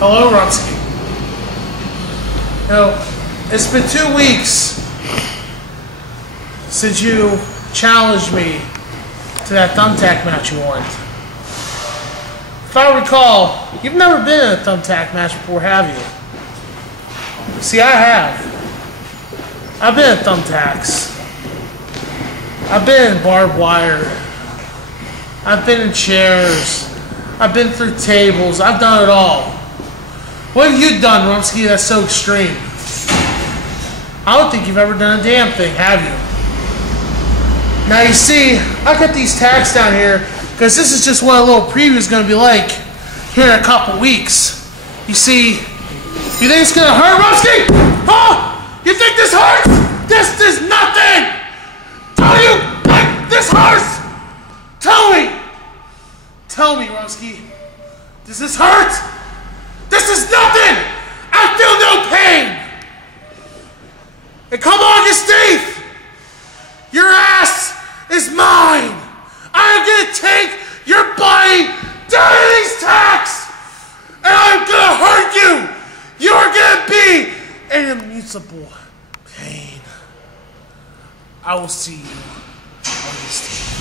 Hello, Rumsky. You know, it's been 2 weeks since you challenged me to that Thumbtack match you won. If I recall, you've never been in a Thumbtack match before, have you? See, I have. I've been in Thumbtacks. I've been in barbed wire. I've been in chairs. I've been through tables. I've done it all. What have you done, Rumsky, that's so extreme? I don't think you've ever done a damn thing, have you? Now you see, I got these tacks down here because this is just what a little preview is going to be like here in a couple weeks. You see, you think it's going to hurt, Rumsky? Huh? You think this hurts? This is nothing! Tell you, like, this hurts! Tell me! Tell me, Rumsky, does this hurt? This is nothing! I feel no pain! And come August 8th, your ass is mine! I'm gonna take your body down to these tacks! And I'm gonna hurt you! You're gonna be in immutable pain. I will see you August 8th.